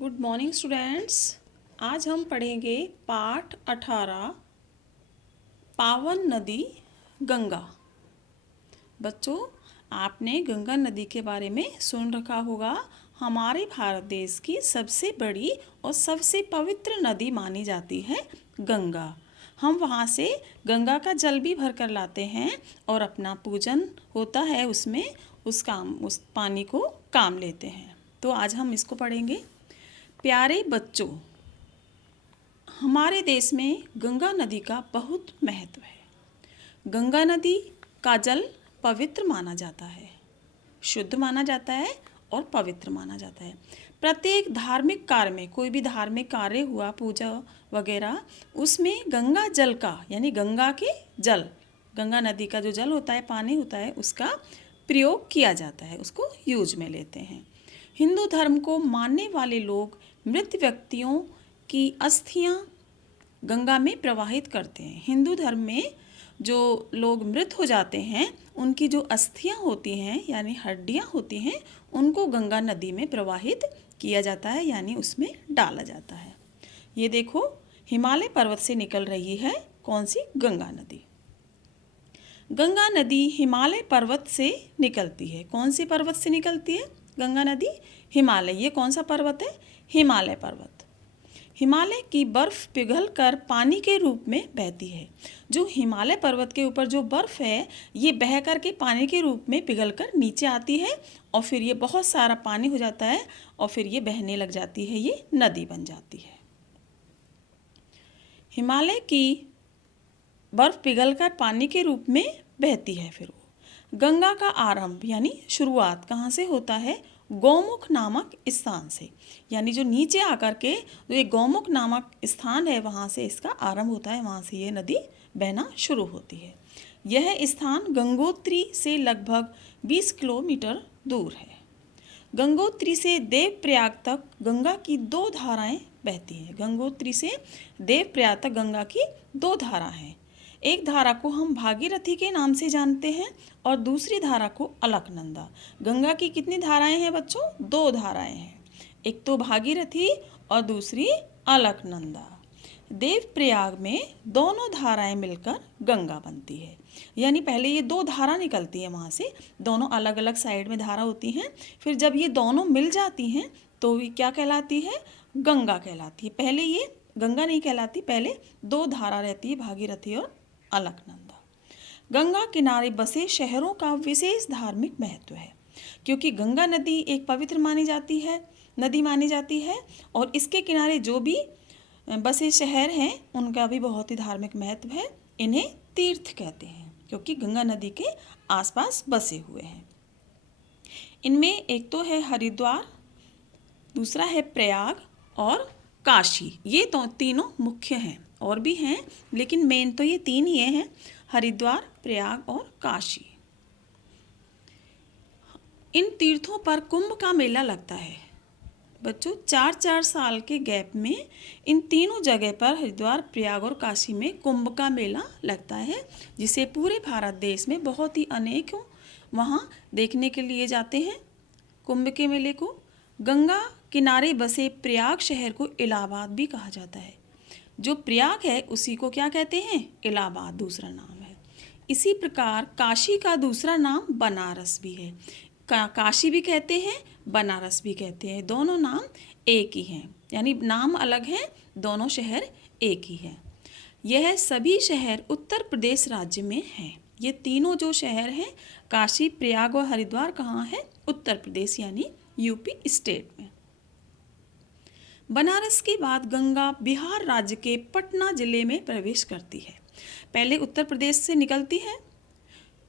Good morning students. आज हम पढ़ेंगे पाठ 18 पावन नदी गंगा। बच्चों, आपने गंगा नदी के बारे में सुन रखा होगा। हमारे भारत देश की सबसे बड़ी और सबसे पवित्र नदी मानी जाती है गंगा। हम वहाँ से गंगा का जल भी भर कर लाते हैं और अपना पूजन होता है उसमें, उस पानी को काम लेते हैं। तो आज हम इसको पढ़ेंगे। प्यारे बच्चों, हमारे देश में गंगा नदी का बहुत महत्व है। गंगा नदी का जल पवित्र माना जाता है, शुद्ध माना जाता है और पवित्र माना जाता है। प्रत्येक धार्मिक कार्य में, कोई भी धार्मिक कार्य हुआ, पूजा वगैरह, उसमें गंगा जल का यानी गंगा के जल, गंगा नदी का जो जल होता है, पानी होता है, उसका प्रयोग किया जाता है, उसको यूज में लेते हैं। हिंदू धर्म को मानने वाले लोग मृत व्यक्तियों की अस्थियां गंगा में प्रवाहित करते हैं। हिंदू धर्म में जो लोग मृत हो जाते हैं, उनकी जो अस्थियां होती हैं यानी हड्डियां होती हैं, उनको गंगा नदी में प्रवाहित किया जाता है यानी उसमें डाला जाता है। ये देखो, हिमालय पर्वत से निकल रही है कौन सी? गंगा नदी। गंगा नदी हिमालय पर्वत से निकलती है। कौन सी पर्वत से निकलती है गंगा नदी? हिमालय। ये कौन सा पर्वत है? हिमालय पर्वत। हिमालय की बर्फ पिघलकर पानी के रूप में बहती है। जो हिमालय पर्वत के ऊपर जो बर्फ है, ये बह कर के पानी के रूप में पिघलकर नीचे आती है और फिर ये बहुत सारा पानी हो जाता है और फिर ये बहने लग जाती है, ये नदी बन जाती है। हिमालय की बर्फ पिघलकर पानी के रूप में बहती है। फिर वो गंगा का आरंभ यानी शुरुआत कहाँ से होता है? गौमुख नामक स्थान से। यानी जो नीचे आकर के जो ये गौमुख नामक स्थान है, वहाँ से इसका आरंभ होता है, वहाँ से ये नदी बहना शुरू होती है। यह स्थान गंगोत्री से लगभग 20 किलोमीटर दूर है। गंगोत्री से देवप्रयाग तक गंगा की दो धाराएं बहती हैं। गंगोत्री से देवप्रयाग तक गंगा की दो धारा हैं। एक धारा को हम भागीरथी के नाम से जानते हैं और दूसरी धारा को अलकनंदा। गंगा की कितनी धाराएं हैं बच्चों? दो धाराएं हैं। एक तो भागीरथी और दूसरी अलकनंदा। देवप्रयाग में दोनों धाराएं मिलकर गंगा बनती है। यानी पहले ये दो धारा निकलती है वहाँ से, दोनों अलग अलग साइड में धारा होती हैं। फिर जब ये दोनों मिल जाती हैं तो ये क्या कहलाती है? गंगा कहलाती है। पहले ये गंगा नहीं कहलाती, पहले दो धारा रहती है, भागीरथी और अलकनंदा। गंगा किनारे बसे शहरों का विशेष धार्मिक महत्व है, क्योंकि गंगा नदी एक पवित्र नदी मानी जाती है और इसके किनारे जो भी बसे शहर हैं, उनका भी बहुत ही धार्मिक महत्व है। इन्हें तीर्थ कहते हैं क्योंकि गंगा नदी के आसपास बसे हुए हैं। इनमें एक तो है हरिद्वार, दूसरा है प्रयाग और काशी। ये तो तीनों मुख्य हैं, और भी हैं लेकिन मेन तो ये तीन ही हैं, हरिद्वार, प्रयाग और काशी। इन तीर्थों पर कुंभ का मेला लगता है बच्चों। 4-4 साल के गैप में इन तीनों जगह पर, हरिद्वार, प्रयाग और काशी में कुंभ का मेला लगता है, जिसे पूरे भारत देश में बहुत ही अनेकों वहाँ देखने के लिए जाते हैं कुंभ के मेले को। गंगा किनारे बसे प्रयाग शहर को इलाहाबाद भी कहा जाता है। जो प्रयाग है उसी को क्या कहते हैं? इलाहाबाद दूसरा नाम है। इसी प्रकार काशी का दूसरा नाम बनारस भी है। काशी भी कहते हैं, बनारस भी कहते हैं, दोनों नाम एक ही हैं, यानी नाम अलग हैं, दोनों शहर एक ही हैं। यह सभी शहर उत्तर प्रदेश राज्य में हैं। ये तीनों जो शहर हैं, काशी, प्रयाग और हरिद्वार, कहाँ है? उत्तर प्रदेश यानी यूपी स्टेट में। बनारस के बाद गंगा बिहार राज्य के पटना जिले में प्रवेश करती है। पहले उत्तर प्रदेश से निकलती है,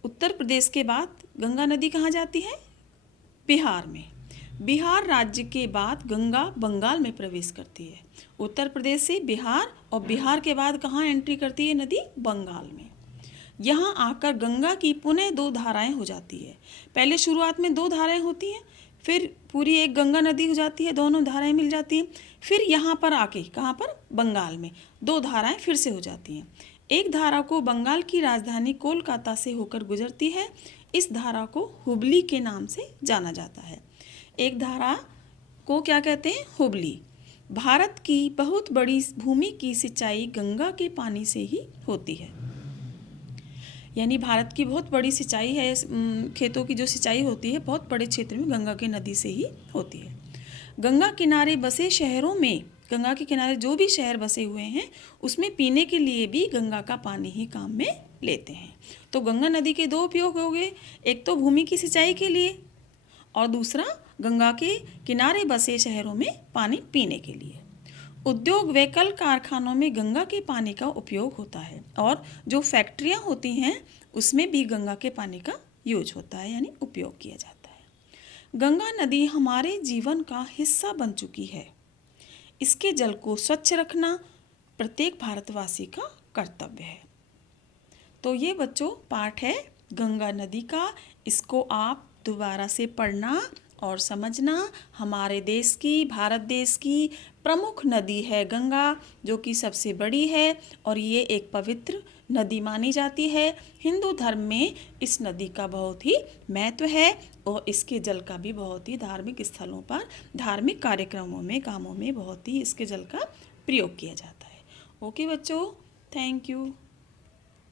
उत्तर प्रदेश के बाद गंगा नदी कहाँ जाती है? बिहार में। बिहार राज्य के बाद गंगा बंगाल में प्रवेश करती है। उत्तर प्रदेश से बिहार, और बिहार के बाद कहाँ एंट्री करती है नदी? बंगाल में। यहाँ आकर गंगा की पुनः दो धाराएं हो जाती है। पहले शुरुआत में दो धाराएं होती हैं, फिर पूरी एक गंगा नदी हो जाती है, दोनों धाराएं मिल जाती हैं। फिर यहाँ पर आके, कहाँ पर? बंगाल में दो धाराएं फिर से हो जाती हैं। एक धारा को बंगाल की राजधानी कोलकाता से होकर गुजरती है। इस धारा को हुबली के नाम से जाना जाता है। एक धारा को क्या कहते हैं? हुबली। भारत की बहुत बड़ी भूमि की सिंचाई गंगा के पानी से ही होती है। यानी भारत की बहुत बड़ी सिंचाई है, खेतों की जो सिंचाई होती है बहुत बड़े क्षेत्र में गंगा की नदी से ही होती है। गंगा किनारे बसे शहरों में, गंगा के किनारे जो भी शहर बसे हुए हैं उसमें पीने के लिए भी गंगा का पानी ही काम में लेते हैं। तो गंगा नदी के दो उपयोग हो गए, एक तो भूमि की सिंचाई के लिए और दूसरा गंगा के किनारे बसे शहरों में पानी पीने के लिए। उद्योग व कल कारखानों में गंगा के पानी का उपयोग होता है और जो फैक्ट्रियां होती हैं उसमें भी गंगा के पानी का यूज होता है, यानी उपयोग किया जाता है। गंगा नदी हमारे जीवन का हिस्सा बन चुकी है। इसके जल को स्वच्छ रखना प्रत्येक भारतवासी का कर्तव्य है। तो ये बच्चों पाठ है गंगा नदी का, इसको आप दोबारा से पढ़ना और समझना। हमारे देश की, भारत देश की प्रमुख नदी है गंगा, जो कि सबसे बड़ी है और ये एक पवित्र नदी मानी जाती है। हिंदू धर्म में इस नदी का बहुत ही महत्व है और इसके जल का भी बहुत ही धार्मिक स्थलों पर, धार्मिक कार्यक्रमों में, कामों में बहुत ही इसके जल का प्रयोग किया जाता है। ओके बच्चों, थैंक यू।